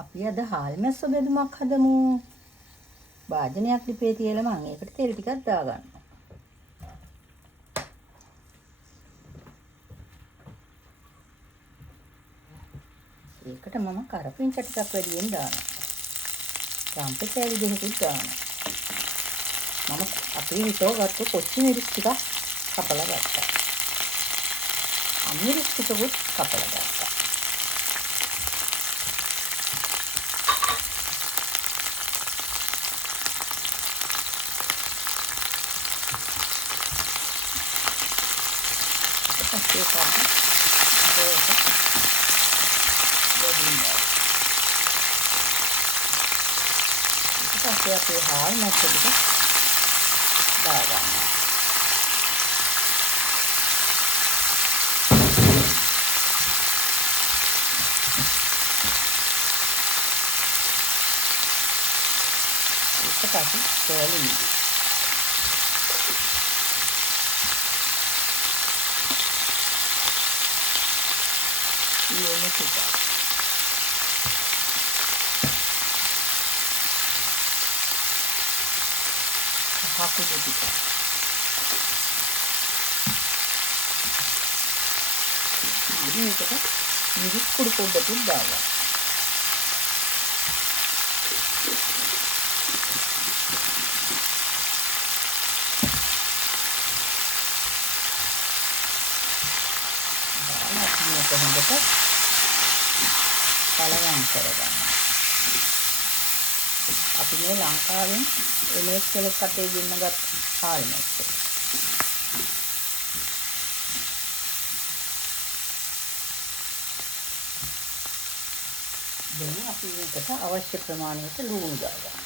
අපි අද හාල් මැස්ස බෙදුමක් හදමු. භාජනයක් ලිපේ තියලා මම ඒකට තෙල් ටිකක් දාගන්නවා. ඒකට මම කරපිංච ටිකක් වැඩියෙන් දානවා. රම්පේ කෑලි දෙකකුත් දානවා. මම අපේ හිතවගත්තු කොච්චි මිරිස් ටිකක් කපලා ගත්තා. අමිරිස් ටිකකුත් කපලා ගත්තා. ඊට පස්සේ අපේ හාල් මැස්ස ටික දාගන්නවා. ඊට පස්සේ කෑලි ඊළඟ ටික හකුඩු ටික මේකට මිරිස් කුඩු පොඩ්ඩක් දාගන්න. හොඳට කලවම් කරගන්න. අපි මේ ලංකාවෙන් එමෙස් කෙනෙක් අතේ ගෙන්නගත් හාල් මැස්ස. දැන් අපි මේකට අවශ්‍ය ප්‍රමාණයට ලුණු දාගන්න.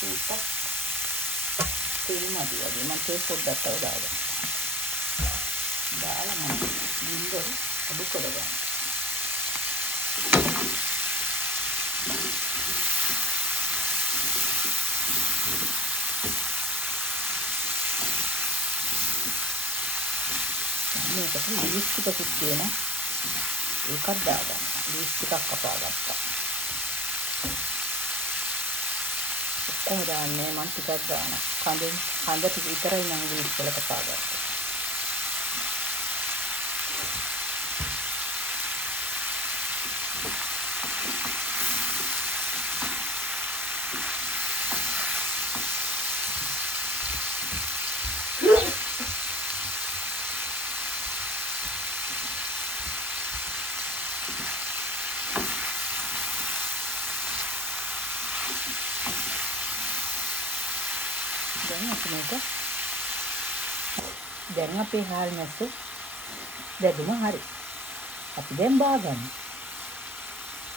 Super. Terima dia, dia nanti sudah tahu dah. Dah lama, dulu abu kerja. Ini tapi list kita putih na, ikat dah. List kita kapal. කොහොමද දාන්නේ මම ටිකක් දානවා. කඳ ටික විතරයි මම ග්‍රීස් වල කපාගත්තා. දැන් අපේ හාල් මැස්ස බෙදුම හරි. අපි දැන් බාගන්න.